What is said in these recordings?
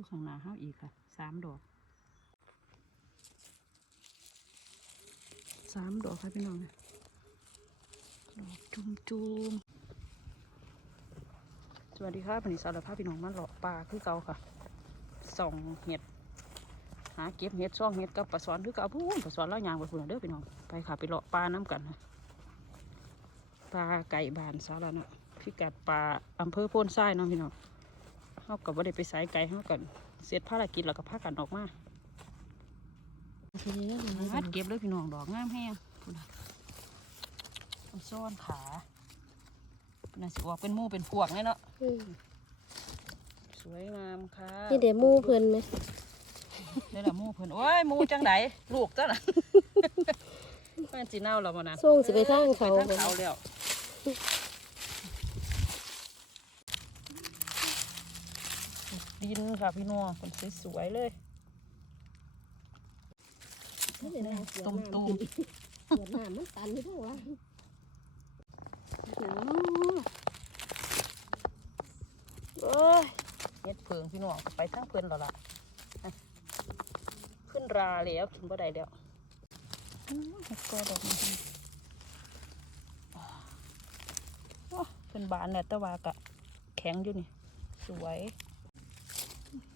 ดูข้างหน้าเฮาอีกค่ะสามดอกสามดอกค่ะพี่น้องนะดอกจุมจุมสวัสดีค่ะวันนี้สารภาพพี่น้องมาหลอกปลาคือเก่าค่ะส่องเห็ดหาเก็บเห็ดซ่องเห็ดกับปลาสอนคือเก่าพูนปลาสอนแล้วยางไปพูนเด้อพี่น้องไปค่ะไปเลาะปลาน้ำกันค่ะปลาไก่บานสาระนะพิกัดปลาอำเภอโพนทรายเนาะพี่น้อง เขากับว่าได้ไปสายไก่เขากันเสร็จภารกิจแล้วก็พากันออกมาทีนี้นะมันหัดเก็บเลยพี่น้องดอกงามแห้งพูนน่ะเอาซ่อนขาน่าสิออกเป็นหมู่เป็นพวกเลยเนาะอืมสวยงามค่ะนี่เดี๋ยวหมู่เพิ่นไหมนี่แหละหมู่เพิ่นโอ้ยหมู่จังไดลูกจ้ะน่ะแม่นจีเน่าแล้วบ่นะส่งสิไปทางเขาไปทางเขาแล้ว ดินค่ะพี่น้องคนสวยๆเลยตุ่มๆขวดน้ำมันตันอยู่ทั้งวันเอ้ยเฮ็ดเพิงพี่น้องไปทางเพิ่นแล้วล่ะอะขึ้นราแล้วถึงบ่ได้แล้วอื้อเฮ็ดก็ดอกนี้โอ้เพิ่นบานแล้วแต่ว่ากะแข็งอยู่นี่ สวย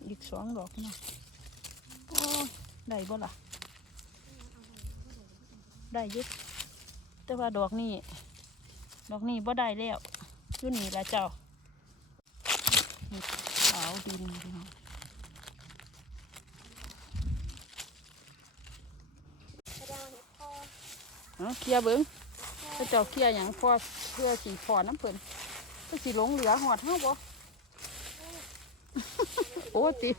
อีกสองดอกนะโอ้ได้บ่ล่ะ ได้ยึดแต่ว่าดอกนี้ดอกนี้บ่ได้แล้วยู่นี่ละเจ้านี่ขาวดินพี่น้องเอเคลียเบิ้งเจ้าเคลียอย่างพอเพื่อสีพอน้ำเพิ่นก็สีหลงเหลือหอดเฮาบ่ โอ้ติ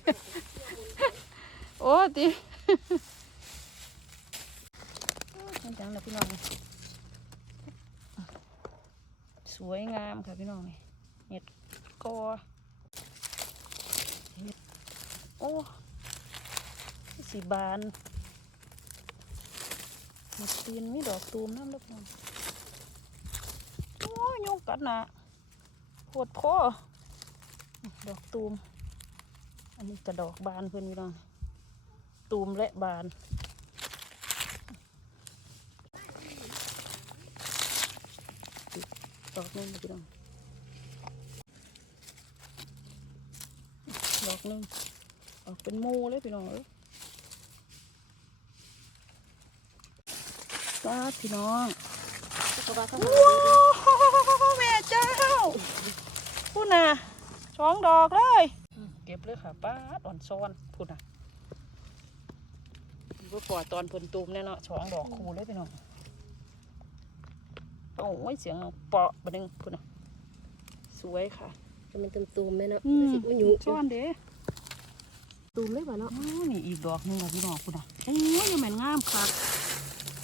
โอ้ติเป็นจังเลยพี่น้องสวยงามค่ะพี่น้องนี่เห็ดกอเห็ดโอ้สีบานเห็ดตีนมีดอกตูมน้ำล็กน้องโอ้ยงกัดนาปวดคอดอกตูม อันนี้กระดอกบานเพื่อนพี่น้องตูมและบานดอกหนึงนพี่น้องดอกหนึงออกเป็นหมูเลยพี่น้องเอ้ยป้าพี่น้องเพราะว่าเขาว้าวแม่เจ้าพูดนะสองดอกเลย บเลยค่ะป้าดอ่อนซ้อนพูดนะก็ปล่อยตอนเพิ่นตูมแน่เนาะสองดอกคู่เลยพี่น้องโอ้ยเสียงเปาะบดนึงพูดนะสวยค่ะมันตุ่มๆไหมเนาะอืมสิอุ้ยหยุซ้อนเด้ตุ่มเลยบ่เนาะอ้าวนี่อีกดอกหนึงค่ะพี่น้องพูดนะโอ้ยยังเหม็นงามค่ะ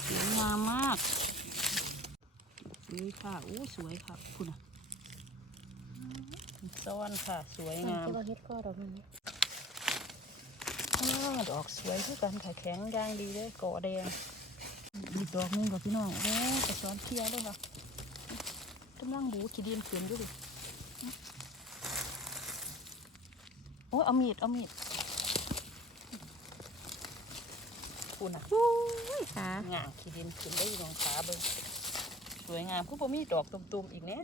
สวยงามมากสวยค่ะโอ้สวยค่ะพูดนะ ซ้อนค่ะ สวยงามที่ว่าเฮ็ดก็ดอกมันนี่อ้าวดอกสวยคือกันค่ะแข็งย่างดีเลยเกาะแดงอีกดอกหนึงค่ะพี่น้องโอ้กระสอนเทียเลยค่ะกำลังบูขี้ดินขืนอยู่ดิโอ้ยเอามีดเอามีดพูดนะโอ้ยขางามขี้ดินขึ้นได้ลองขาเบิ่งสวยงามคือบ่มีดอกตุ่มๆอีกแน่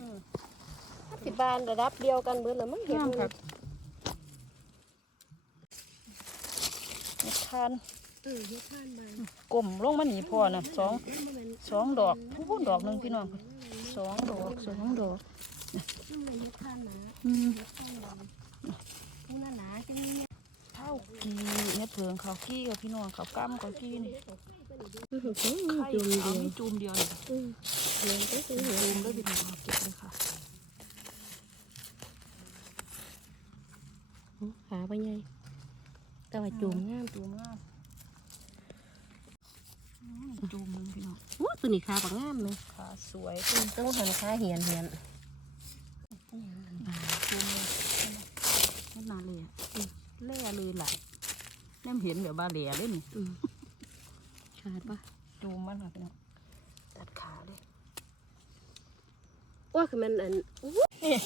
อืม สิบานระดับเดียวกันเบิดแล้วมั้งเฮ็ดงามมันครับเฮ็ดทานอือเฮ็ดทานบานกลมลงมาหนีพอนะสองมันบ่แม่นสองดอกพูนดอกหนึ่งพี่น้องสองดอกสองดอกมันเลยเฮ็ดทานหนาอืมเฮ็ดทานบานผู้หนาๆจังนี้ข้าวกีเม็ดเผืองข้าวกี้กับพี่น้องข้าวกั้มข้าวกี้นี่อือหือไข่จุ่มเดีเอายวไม่จุ่มเดียวนี่อือเลี้ยงก็คือเห็นจุ่มเลยพี่น้องเก็บเลยค่ะ ขาไปไงแต่ว่าจุ่มงามจุ่มงามอืมจุ่มหนึงพี่น้องโอ้ตัวนี้ขาบักงามเลยขาสวยอืมต้องหันขาเหียนเหียนจุ่มเลยนั่นนาเลยอะเล่เลยหลายแนมเห็นแบบบาเหล่เลยนี่อืมขาดปะจุ่มมันค่ะพี่น้องตัดขาเลยโอ้ยคือมันอันอู้นี่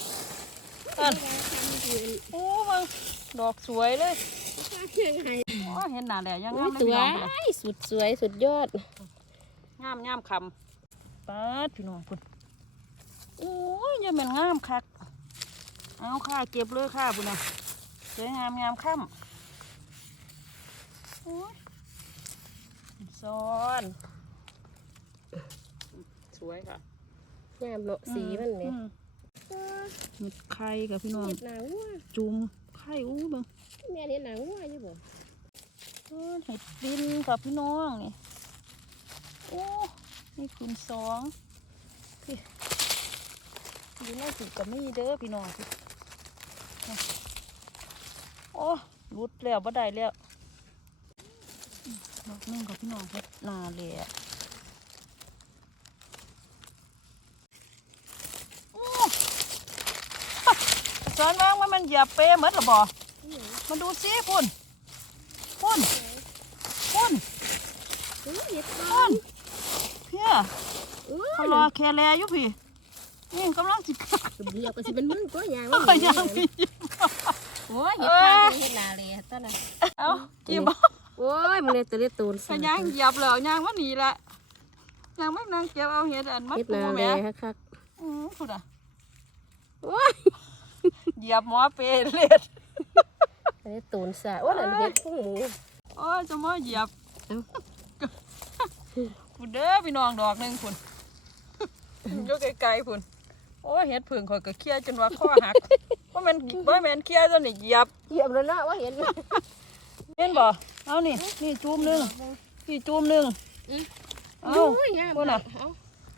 นั่นโอ้มึงดอกสวยเลยยังไงโอ้เห็นหน้าแหล่ยังโอ้งายมสเลยวพี่น้องเลยยสุดสวยสุดยอดงามงามคำปัดพี่น้องคุณโอ้ยยังเป็นงามคักเอาค่ะเก็บเลยค่ะบุญนะสวยงามงามค่ำโอ้ยซ้อนสวยค่ะงามเนาะสีมันเนี่ยอื เห็ดไข่กับพี่น้อง เห็ดหนังวัวจุ่มไข่อู้เบังแม่เห็ดหนังวัวอยู่บ่เออเห็ดดินกับพี่น้องนี่โอ้นี่คืนสองพี่อยู่ในสุดกับมีเด้อพี่น้องพี่โอ้รุดแล้วบ่ได้แล้วดอกหนึงกับพี่น้องเฮ็ดนาเลยอะโอ้ฮะ สอนแมงว่ามันเหยียบเปหมดหรือบ่มาดูซิพุ่นพุ่นพุ่นพุ่นเพี้ยเออเขารอแคแลอยู่พี่นี่กำลังจิกเดียวก็สิเป็นมึงตัวยางก็ยังพี่โอ้ยเห็ดหนังเห็ดหนาเลยตอนนั้นเอ้าจีบโอ้ยมันเลยตัวเล็กตูนก็ย่างเหยียบแล้วย่างว่าหนีละย่างไม่นางเก็บเอาเห็ดอันมัดเห็ดนาแหเลม่ยคักอือพุ่นอะๆโอ้ย เหยียบหมอเปรตเล็ดตัวเล็กตูนสะโอ้ยนั่นเห็ดพุ่งหมูโอ้ยจะมาเหยียบเอ้าพุ่นเด้อพี่น้องดอกหนึ่งพุ่นอยกไกลๆพุ่นโอ้ยเห็ดผึ่งข่อยก็เคลียร์จนว่าข้อหักว่ามันว่าแมนเคลียร์จนนี่เหยียบเหยียบแล้วเนาะว่าเห็นเห็นบ่เอานี่นี่จุ่มหนึงนี่จุ่มหนึงอืมเอาโอ้ยงามพุ่นน่ะเอา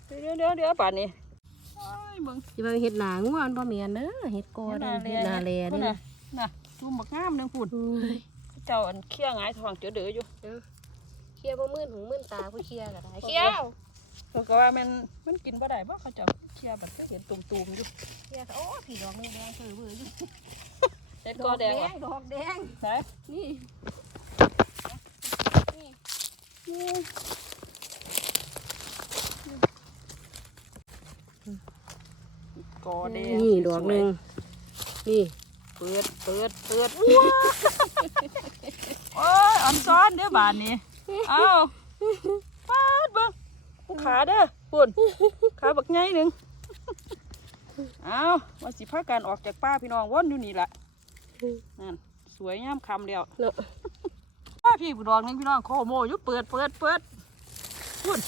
เดี๋ยวเดี๋ยวเดี๋ยวป่านนี้โอ้ยมึง สิว่าเห็ดหนางัวมันบ่แม่นเด้อเห็ดกอเห็ดเด้นาอเลเห็ดนาแลพุ่นเด้น่ะน่ะจุ่มบักงามหนึงพุ่นโอ้ยเจ้าอันเคี้ยงหงายท้องเจอเดืออยู่เคลียร์บ่มื่นหูมื่นตาผู้เคลียร์ก็ได้เคเคลีลียยร์ร์เขาก็ว่ามันมันกินบ่ได้บ่เขาเจ้าเคลียร์บัดก็เห็นตุ่มๆอยู่เคลียร์โอ้ผีดอกนึงแดงเสือเบื่ออยู่เห็ดกอแดงว่ะดอกแดงไหนนี่ อแดงนี่ดอกหนึงนี่เปิดเปิดเปิดว้าโอ้ยอ่อนซ้อนเด้อบานนี้เอ้าปาดเบิ่งผู้ขาเด้อพุ่นขาบักใหญ่หนึงเอ้าว่าสิพากันออกจากป่าพี่น้องวนอยู่นี่ล่ะนั่นสวยงามคำเดียวเนาะป้าพี่บุดอกหนึงพี่น้องโคโมอยู่เปิดเปิดเปิดพุ่น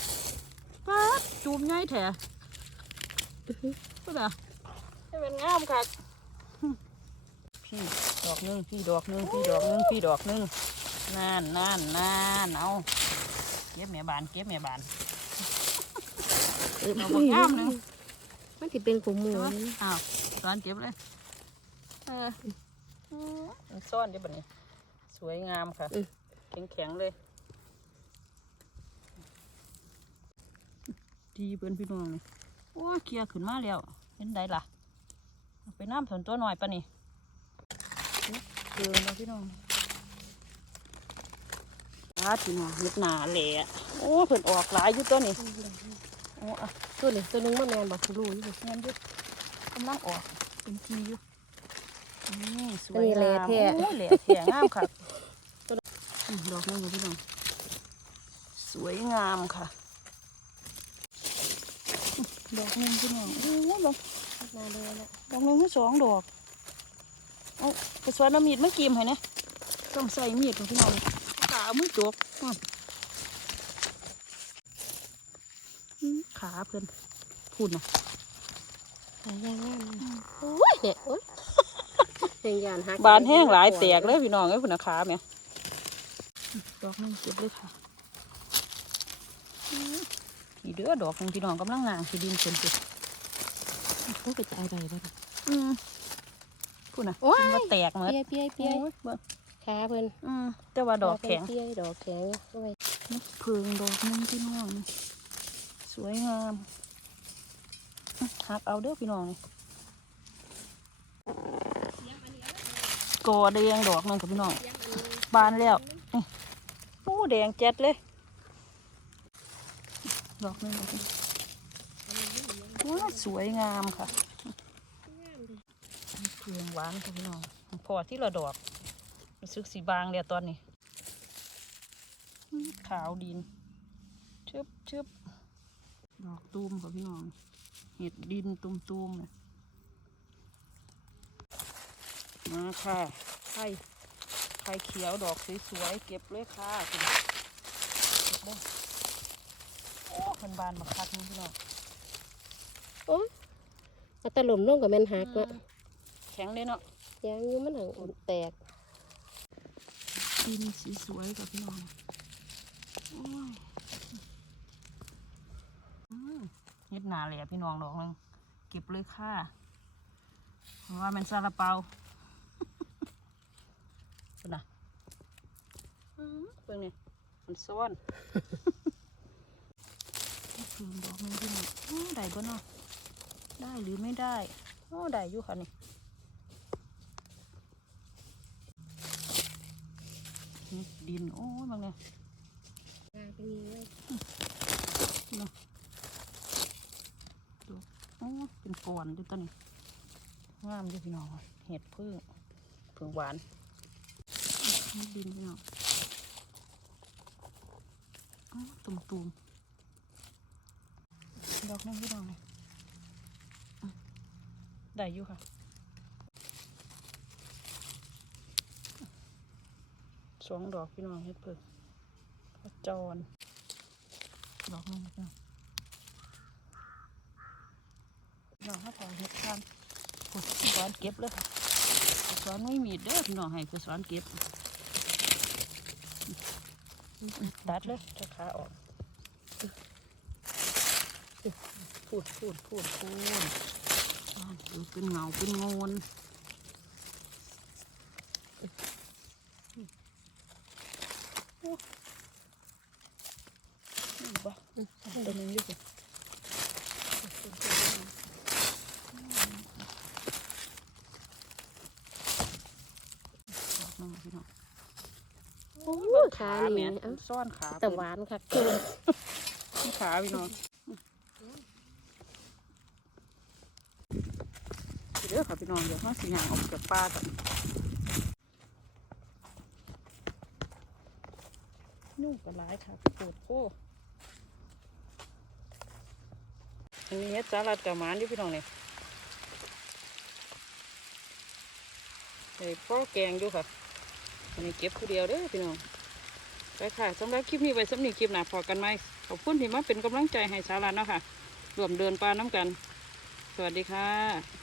ปาดจูมใหญ่แท้พุ่นอะ ให้เป็นงามคักพี่ดอกหนึงพี่ดอกหนึงพี่ดอกหนึงพี่ดอกหนึงนั่นนั่นนั่นเอาเก็บแม่บานเก็บแม่บานเออดอกบักงามหนึงมันสิเป็นของหมูเอานี่อ้าวร้านเก็บเลยเออมันซ่อนเดี๋ยวบัดนี้สวยงามค่ะแข็งแข็งๆเลย ดีเพื่อนพี่น้องนี่โอ้เคลียร์ขึ้นมาแล้วเห็นได้ล่ะเอา ไปน้ำถนตัวหน่อยปะนี่เดินแล้วพี่น้องลาดพี่น้องเฮ็ดหนาแหละโอ้เพิ่นออกหลายอยู่ตัวนี้โอ้อะตัวนี้ตัวหนึงบ่แม่นบ่รู้อยู่เงินอยู่กำลังออกเป็นทีอยู่นี่สวอันยนี้แลงามแท้โอ้แหล่แท้งามค่ะตัวนั้นอืมดอกนึงอยู่พี่น้องสวยงามค่ะ ดอกหนึงพี่น้องโอ้ยดอก นาเลยละดอกหนึงคือสองดอกเอาไปสวนเอามีดมากิมให้เนี่ยต้องใส่มีดของพี่น้องขาเอามือจกอืมอืมขาเพื่อนพูดนะหายางงามเลยโอ้ยเนี่ยโอ้ยแหงยานหักบานแห้งหลายแตกเลยพี่น้องไอ้ยพุ่นนะขาแม่ดอกหนึงเก็บเลยค่ะอืมอีเด้อดอกหนึงพี่น้องกำลังงางที่ดินเพิ่นเก็บ ต้องไปจ่ายใดบ่ล่ะอืมพูดนะโอ้ยมันว่าแตกหมดเปียเปียเปียโอ้ยเบิ่งขาเพิ่นอืมแต่ว่าดอกแข็งเปียดอกแข็งโอ้ยนี่เพิงดอกหนึงพี่น้องนี่สวยงามอื้อหักเอาเด้อพี่น้องนี่กอแดงดอกหนึงกับพี่น้องบานแล้วนี่โอ้แดงแจ๊ดเลยดอกหนึงกับพี่น้องว้า สวยงามค่ะเพิงเรื่องหวานพี่น้องพอที่ละดอกรู้สึกสีบางเดียตอนนี้ ขาวดินชึบชึบดอกตูมค่ะพี่น้อง เห็ดดินตูมตูมเนี่ยมาค่ะไข่ไข่เขียวดอกสวยๆเก็บเลยค่ะเก็บเลยโอ้มันบานมาคัดนี่พี่น้อง โอ้ยเอาแตะหล่มลงกับแม่นหักละแข็งเลยเนาะยางอยู่มันหังแตกดินสีสวยกับพี่น้องโอ้ยอืมเฮ็ดหนาแหละพี่น้องดอกนึงเก็บเลยค่ะเพราะว่ามันซาลาเปาเป็นไงอืมเบิ่งนี่มันซ่อนนี่คือดอกนึงพี่น้องอื้อได้บ่เนาะ ได้หรือไม่ได้โอ้ได้อยู่ค่ะนี่ดิน โอ้ยบางเนี่ยยางเป็นยังไงเนะดูโอ้เป็นก้อนด้วยตัวนี้งามด้วยพี่น้องเห็ดพึ่งพึ่งหวานดินพี่น้องอ้าวตุ่มๆดอกนึงพี่น้องเลย ได้อยู่ค่ะ สองดอกพี่น้องเฮ็ดเพิ่งขจรดอกนึงน้องพี่น้องเขาขอเฮ็ดทันโอ้ยสอนเก็บเลยค่ะสอนไม่มีเด้อพี่น้องให้คือสอนเก็บตัดเลยจะขาออกพูดพูดพูดพูด ดูเป็นเงาเป็นโงนนี่บ่ตัวนึงอยู่สิน้องพี่น้องโอ้ยขาแม่นี่เอ้าซ่อนขาแต่เพิ่นหวานค่ะเกินนี่ขาพี่น้องเดี๋ยวค่ะ พี่น้องเดี๋ยวห้าสีหางออกจากป้ากันนุ่งกระไรค่ะปวดโค้อันนี้เฮ็ดสาลัดกับหมานอยู่พี่น้องเนี่ยเฮ้ยพ่อแกงอยู่ค่ะอันนี้เก็บผู้เดียวเด้อพี่น้องไปค่ะสำหรับคลิปนี้ไว้สำหรับคลิปหน้าพอกันไหมขอบคุณที่มาเป็นกำลังใจให้สารันเนาะค่ะรวมเดินปลาน้ำกัน สวัสดีค่ะ